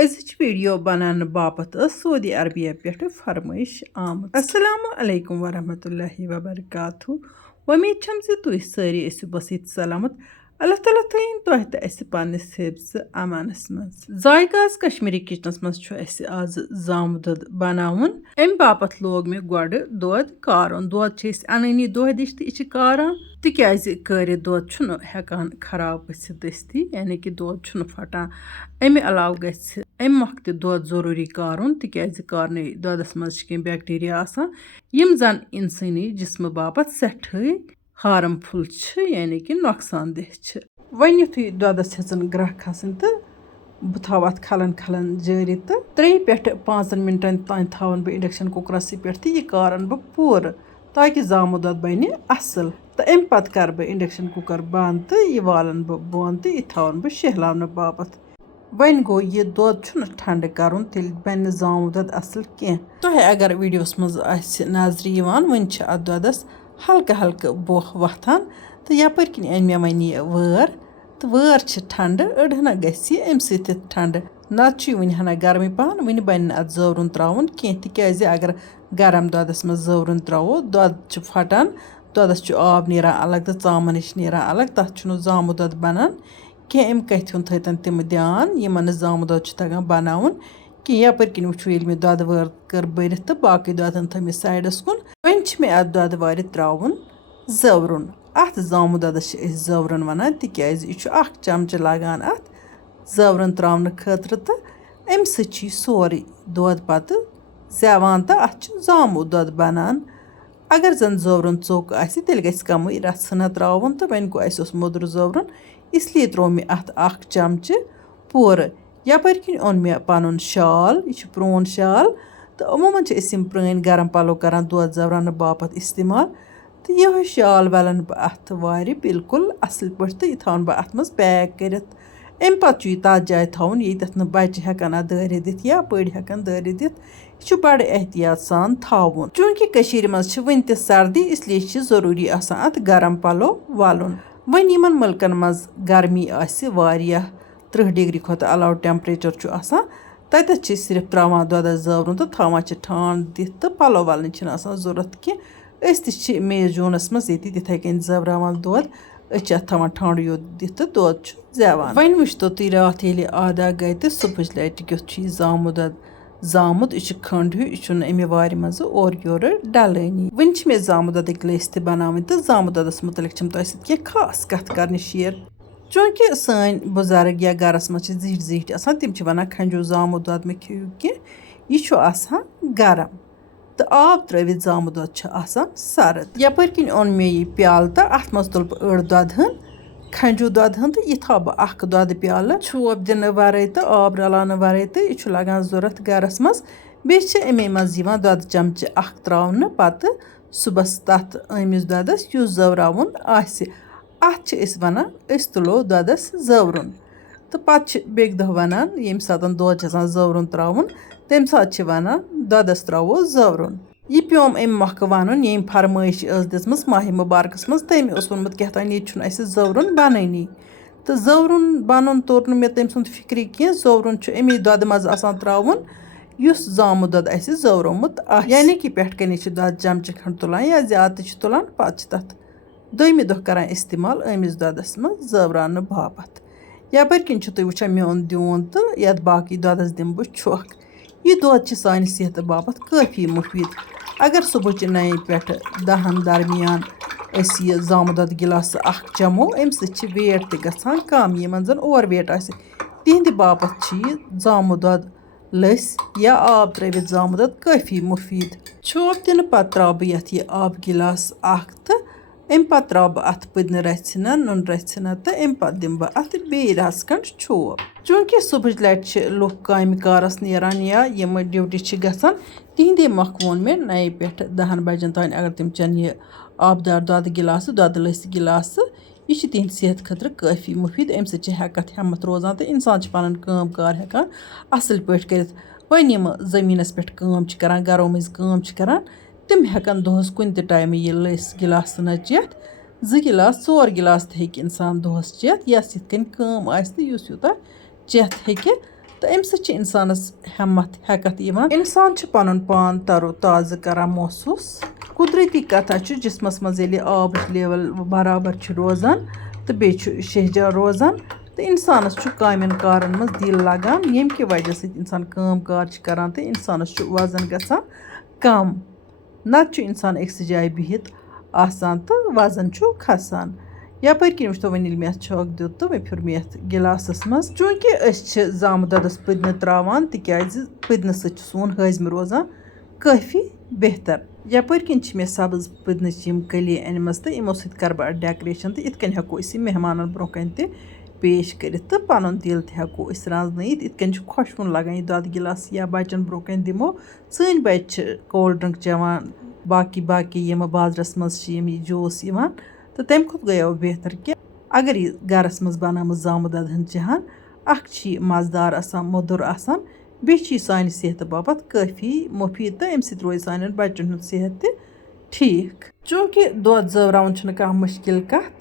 أزِچ ویڈیو بناونہٕ باپتھ سعودی عربیہ پٮ۪ٹھ فرمٲیش آمٕژ۔ السلام علیکم ورحمۃ اللہ وبرکاتہ۔ وۄمید چھم زِ تُہۍ سٲری ٲسِو بسیٖت سلامت۔ اللہ تعالیٰ تھٲیِن تۄہہِ تہٕ اَسہِ پننِس حِفظِ امانس منٛز۔ ذایقاز کشمیٖری کچنس منٛز چھُ اَسہِ آز زامہٕ دۄد بناوُن۔ اَمہِ باپتھ لوگ مےٚ گۄڈٕ دۄد کارُن۔ دۄد چھِ أسۍ اَنٲنی دۄہہِ دِش تہٕ یہِ چھِ کاران تِکیازِ کٲرِتھ دۄد چھُنہٕ ہٮ۪کان خراب گٔژھِتھ دٔستی، یعنی کہِ دۄد چھُنہٕ پھٹان۔ اَمہِ علاوٕ گژھِ اَمہِ مۄکھٕ تہِ دۄد ضروٗری کارُن تِکیازِ کارنٕے دۄدس منٛز چھِ کینٛہہ بیکٹیریا آسان یِم زن اِنسٲنی جسمہٕ باپتھ سٮ۪ٹھٕے ہارمفُل چھِ، یعنی کہِ نۄقصان دہ چھِ۔ وۄنۍ یُتھُے دۄدس ہیٚژٕن گرٛکھ کھسٕنۍ تہٕ بہٕ تھاوٕ اَتھ کھلن کھلن جٲری تہٕ 3 پٮ۪ٹھ 5 مِنٹن تانۍ تھاوَن بہٕ اِنڈکشن کُکرَسٕے پٮ۪ٹھ تہٕ یہِ کارن بہٕ پوٗرٕ تاکہِ زامہٕ دۄد بنہِ اَصٕل تہٕ اَمہِ پتہٕ کرٕ بہٕ اِنڈکشن کُکر بنٛد تہٕ یہِ والن بہٕ بۄن تہٕ یہِ تھاوَن بہٕ شہلاونہٕ باپتھ۔ وۄنۍ گوٚو یہِ دۄد چھُنہٕ ٹھنڈٕ کرُن تیٚلہِ بنہِ نہٕ زامہٕ دۄد اَصٕل کینٛہہ۔ تۄہہِ اگر ویڈیوس منٛز آسہِ نظرِ یِوان وۄنۍ چھِ اَتھ دۄدس ہلکہٕ ہلکہٕ بۄہ وۄتھان تہٕ یپٲرۍ کِنۍ أنۍ مےٚ وۄنۍ یہِ وٲر تہٕ وٲر چھِ ٹھنڈٕ أڑ ہنا گژھِ یہِ اَمہِ سۭتۍ تہِ ٹھنڈٕ، نتہٕ چھُ یہِ وٕنہِ ہنا گرمٕے پہن، وٕنہِ بنہِ نہٕ اَتھ زٲورُن تراوُن کینٛہہ تِکیازِ اگر گرم دۄدس منٛز زٲورُن تراوو دۄد چھُ پھٹان، دۄدس چھُ آب نیران الگ تہٕ ژامن نِش نیران الگ، تتھ چھُنہٕ زامہٕ دۄد بنان کینٛہہ۔ اَمہِ کتھِ ہُنٛد تھٲیتن تِم دیان یِمن نہٕ زامہٕ دۄد چھُ تگان بناوُن کینٛہہ۔ یپٲرۍ کِنۍ وٕچھو ییٚلہِ مےٚ دۄدٕ وٲر کٔر بٔرِتھ تہٕ باقٕے دۄدن تھٲے مےٚ سایڈس کُن، وۄنۍ چھِ مےٚ اَتھ دۄدٕ وارِ تراوُن زٲورُن۔ اَتھ زامہٕ دۄدس چھِ أسۍ زٲورُن وَنان تِکیازِ یہِ چھُ 1 چمچہٕ لگان اَتھ زٲورُن تراونہٕ خٲطرٕ تہٕ اَمہِ سۭتۍ چھُ یہِ سورُے دۄد پتہٕ زٮ۪وان تہٕ اَتھ چھُ زامہٕ دۄد بنان۔ اگر زن زٲورُن ژوٚک آسہِ تیٚلہِ گژھِ کمٕے رژھ ہنا تراوُن تہٕ وۄنۍ گوٚو اَسہِ اوس موٚدُر زٲورُن اسلیے تروو مےٚ اَتھ 1 چمچہٕ پوٗرٕ۔ یپٲرۍ کِنۍ اوٚن مےٚ پنُن شال، یہِ چھُ پرٛون شال تہٕ عموٗماً چھِ أسۍ یِم پرٛٲنۍ گرم پلو کران دۄد زٮ۪وراونہٕ باپتھ استعمال تہٕ یِہوے شال ولن بہٕ اَتھ وارِ بالکُل اَصٕل پٲٹھۍ تہٕ یہِ تھاوَن بہٕ اَتھ منٛز پیک کٔرِتھ۔ اَمہِ پتہٕ چھُ یہِ تَتھ جایہِ تھاوُن ییٚتٮ۪تھ نہٕ بچہِ ہٮ۪کن اَتھ دٲرِتھ دِتھ یا بٔڑۍ ہٮ۪کن دٲرِتھ دِتھ، یہِ چھُ بڑٕ احتِیاط سان تھاوُن چوٗنٛکہِ کٔشیٖرِ منٛز چھِ وٕنہِ تہِ سردی اسلیے چھِ ضروٗری آسان اَتھ گرم پلو وَلُن۔ وۄنۍ یِمن مُلکن منٛز گرمی آسہِ واریاہ 30 ڈگری کھۄتہٕ علاوٕ ٹٮ۪مپریچر چھُ آسان تتٮ۪تھ چھِ أسۍ صرف تراوان دۄدس زٲورُن تہٕ تھاوان چھِ ٹھانٛڈ دِتھ تہٕ پلو ولنٕچ چھِنہٕ آسان ضوٚرتھ کینٛہہ۔ أسۍ تہِ چھِ مے جوٗنس منٛز ییٚتہِ تِتھے کٔنۍ زٲوراوان دۄد، أسۍ چھِ اَتھ تھاوان ٹھانٛڈٕ یوت دِتھ تہٕ دۄد چھُ زٮ۪وان۔ وۄنۍ وٕچھتو تُہۍ راتھ ییٚلہِ آدا گٔے تہٕ صبحٕچ لٹہِ کیُتھ چھُ یہِ زامہٕ دۄد زامُت، یہِ چھُ کھنٛڈ ہیوٗ، یہِ چھُنہٕ اَمہِ وارِ منٛزٕ اورٕ یورٕ ڈلٲنی۔ وٕنہِ چھِ مےٚ زامہٕ دۄدٕکۍ لٔسۍ تہِ بناوٕنۍ تہٕ زامہٕ دۄدس متعلق چھِم تۄہہِ سۭتۍ کینٛہہ خاص کتھ کرنہِ شیر۔ چوٗنٛکہِ سٲنۍ بُزرگ یا گرس منٛز چھِ زِٹھۍ زِٹھۍ آسان تِم چھِ ونان کھنٛجو زامہٕ دۄد مہٕ کھیٚیِو کینٛہہ، یہِ چھُ آسان گرم تہٕ آب ترٲوِتھ زامہٕ دۄد چھُ آسان سرد۔ یپٲرۍ کِنۍ اوٚن مےٚ یہِ پیالہٕ تہٕ اَتھ منٛز تُل بہٕ أڑ دۄدٕ ہن کھنٛجوٗ دۄدٕ ہن تہٕ یہِ تھاو بہٕ 1 دۄدٕ پیالہٕ چھوپ دِنہٕ ورٲے تہٕ آب رلاونہٕ ورٲے تہٕ یہِ چھُ لگان ضوٚرتھ گرس منٛز۔ بیٚیہِ چھِ اَمے منٛز یِوان دۄدٕ چمچہٕ 1 تراونہٕ پتہٕ صبحس تتھ ٲمِس دۄدس یُس زٲوراوُن آسہِ۔ اَتھ چھِ أسۍ وَنان أسۍ تُلو دۄدس زٲورُن تہٕ پتہٕ چھِ بیٚکہِ دۄہ وَنان ییٚمہِ ساتہٕ دۄد چھُ آسان زٲورُن تراوُن تمہِ ساتہٕ چھِ وَنان دۄدس تراوو زٲورُن۔ یہِ پیوم اَمہِ مۄکھٕ وَنُن ییٚمۍ فرمٲیش ٲس دِژمٕژ ماہِ مُبارکس منٛز تٔمۍ اوس ووٚنمُت کہتانۍ ییٚتہِ چھُنہٕ اَسہِ زٲورُن بنٲنی تہٕ زٲورُن بنُن توٚر نہٕ مےٚ تٔمۍ سُنٛد فِکرِ کینٛہہ۔ زٲورُن چھُ اَمے دۄدٕ منٛز آسان تراوُن یُس زامہٕ دۄد اَسہِ زٲورومُت آسہِ، یعنی کہِ پٮ۪ٹھٕ کَنہِ چھِ دۄدٕ چمچہٕ کھنٛڈ تُلان یا زیادٕ تہِ چھِ تُلان پتہٕ چھِ تتھ دوٚیمہِ دۄہ کران استعمال ٲمِس دۄدس منٛز زٲوراونہٕ باپتھ۔ یپٲرۍ کِنۍ چھُ تُہۍ وٕچھان مےٚ اوٚن دیوٗن تہٕ یتھ باقٕے دۄدس دِمہٕ بہٕ چھۄکھ۔ یہِ دۄد چھِ سانہِ صحتہٕ باپتھ کٲفی مُفیٖد۔ اگر صبحٕچہِ 9 پٮ۪ٹھ 10 درمیان أسۍ یہِ زامہٕ دۄد گِلاسہٕ 1 چمو اَمہِ سۭتۍ چھِ ویٹ تہِ گژھان کم، یِمن زن اوور ویٹ آسہِ تِہنٛدِ باپتھ چھِ یہِ زامہٕ دۄد لٔسۍ یا آب ترٲوِتھ زامہٕ دۄد کٲفی مُفیٖد۔ چھوپ دِنہٕ پتہٕ تراو بہٕ یتھ یہِ آبہٕ گِلاس 1 تہٕ اَمہِ پتہٕ تراو بہٕ اَتھ پٔدنہِ رژھِ ہنا نُنہٕ رژھِ ہنا تہٕ اَمہِ پتہٕ دِمہٕ بہٕ اَتھ بیٚیہِ رَس کھنٛڈ چھوپ۔ چوٗنٛکہِ صبحٕچ لٹہِ چھِ لُکھ کامہِ کارس نیران یا یِم ڈیوٹی چھِ گژھان تِہنٛدے مۄکھٕ ووٚن مےٚ 9 پٮ۪ٹھ 10 بجن تانۍ اگر تِم چٮ۪ن یہِ آبدار دۄدٕ گِلاسہٕ دۄدٕ لٔسۍ گِلاسہٕ یہِ چھِ تِہنٛدِ صحت خٲطرٕ کٲفی مُفیٖد۔ اَمہِ سۭتۍ چھِ ہٮ۪کتھ ہٮ۪متھ روزان تہٕ اِنسان چھُ پنُن کٲم کار ہٮ۪کان اَصٕل پٲٹھۍ کٔرِتھ۔ وۄنۍ یِم زٔمیٖنس پٮ۪ٹھ کٲم چھِ کران گرو مٔنٛزۍ کٲم چھِ کران تِم ہٮ۪کن دۄہس کُنہِ تہِ ٹایمہٕ یہِ لٔسۍ گِلاسہٕ نہ چٮ۪تھ 2 گِلاس 4 گِلاس تہِ ہیٚکہِ اِنسان دۄہس چٮ۪تھ یس یِتھ کٔنۍ کٲم آسہِ تہٕ یُس یوٗتاہ چٮ۪تھ ہیٚکہِ تہٕ اَمہِ سۭتۍ چھِ اِنسانَس ہٮ۪مت ہٮ۪کتھ یِوان اِنسان چھُ پَنُن پان تَرو تازٕ کران محسوٗس قُدرٔتی کَتھا چھُ جِسمَس منٛز ییٚلہِ آبٕچ لیوَل برابر چھِ روزان تہٕ بیٚیہِ چھُ شہجار روزان تہٕ اِنسانَس چھُ کامٮ۪ن کارَن منٛز دِل لگان ییٚمہِ کہِ وجہ سۭتۍ اِنسان کٲم کار چھِ کران تہٕ اِنسانَس چھُ وزن گژھان کم نتہٕ چھُ اِنسان أکسٕے جایہِ بِہِتھ آسان تہٕ وزن چھُ کھسان یپٲرۍ کِنۍ وٕچھتو وۄنۍ ییٚلہِ مےٚ اَتھ چھۄکھ دیُت تہٕ وۄنۍ پھِر مےٚ یَتھ گِلاسَس منٛز چوٗنٛکہِ أسۍ چھِ زامہٕ دۄدَس پٔدنہٕ ترٛاوان تِکیٛازِ پٔدنہٕ سۭتۍ چھُ سون ہٲضمہِ روزان کٲفی بہتر یپٲرۍ کِنۍ چھِ مےٚ سبٕز پٔدنٕچ یِم کٔلی أنۍمٕژ تہٕ یِمو سۭتۍ کَرٕ بہٕ اَتھ ڈٮ۪کریشَن تہٕ یِتھ کٔنۍ ہٮ۪کو أسۍ یہِ مہمانَن برونٛہہ کَنہِ تہِ پیش کٔرِتھ تہٕ پَنُن دِل تہِ ہٮ۪کو أسۍ رانٛزنٲیِتھ یِتھ کٔنۍ چھُ خۄشوُن لگان یہِ دۄدٕ گِلاس یا بَچَن برونٛہہ کَنہِ دِمو سٲنۍ بَچہِ چھِ کولڈ ڈرٛنٛک چٮ۪وان باقٕے یِمہٕ بازرَس منٛز چھِ یِم یہِ جوٗس یِوان تہٕ تَمہِ کھۄتہٕ گٔیو بہتر کہِ اگر یہِ گَرَس منٛز بنٲومٕژ زامہٕ دۄد ہٕن چٮ۪ہن اَکھ چھِ یہِ مَزٕدار آسان موٚدُر آسان بیٚیہِ چھِ یہِ سانہِ صحتہٕ باپتھ کٲفی مُفیٖد تہٕ اَمہِ سۭتۍ روزِ سانٮ۪ن بَچَن ہُنٛد صحت تہِ ٹھیٖک چوٗنٛکہِ دۄد زٲوراوُن چھُنہٕ کانٛہہ مُشکِل کَتھ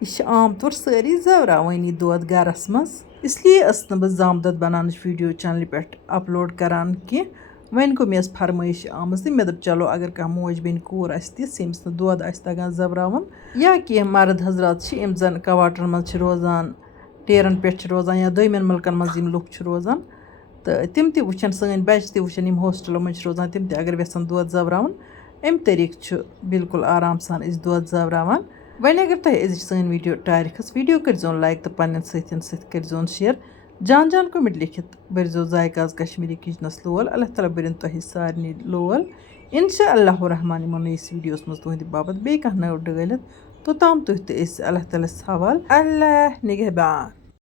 یہِ چھِ عام طور سٲری زٲوراوٲنی دۄد گَرَس منٛز اِسلیے ٲسٕس نہٕ بہٕ زامہٕ دۄد بَناونٕچ ویٖڈیو چَنلہِ پٮ۪ٹھ اَپلوڈ کَران کینٛہہ وۄنۍ گوٚو مےٚ ٲس فرمٲیش آمٕژ تہٕ مےٚ دوٚپ چلو اگر کانٛہہ موج بیٚنہِ کوٗر آسہِ تِژھ ییٚمِس نہٕ دۄد آسہِ تَگان زٮ۪وراوُن یا کینٛہہ مرد حضرات چھِ یِم زَن کَواٹرَن منٛز چھِ روزان ٹیرَن پٮ۪ٹھ چھِ روزان یا دوٚیمٮ۪ن مُلکَن منٛز یِم لُکھ چھِ روزان تہٕ تِم تہِ وٕچھن سٲنۍ بَچہِ تہِ وٕچھن یِم ہوسٹَلو منٛز چھِ روزان تِم تہِ اگر یژھن دۄد زٮ۪وراوُن اَمہِ طریٖقہٕ چھُ بِلکُل آرام سان أسۍ دۄد زٮ۪وراوان وۄنۍ اگر تۄہہِ أزِچ سٲنۍ ویٖڈیو ٹارِ کھٔژ ویٖڈیو کٔرۍزیون لایک تہٕ پنٛنٮ۪ن سۭتۍ کٔرۍزیون شِیَر جان کوٚمٮ۪نٛٹ لیکھِتھ بٔرۍزیو ذایقاز کشمیٖری کِچنَس لول اللہ تعالیٰ بٔرِنۍ تۄہہِ سارنٕے لول اِنشاء اللہُ رحمٰن یِمو نٔیِس ویٖڈیوَس منٛز تُہٕنٛدِ باپتھ بیٚیہِ کانٛہہ نٔو ڈٲلِتھ توٚتام تُہۍ تہِ ٲسۍ اللہ تعالیٰ ہَس حوالہٕ اللہ نِگہبان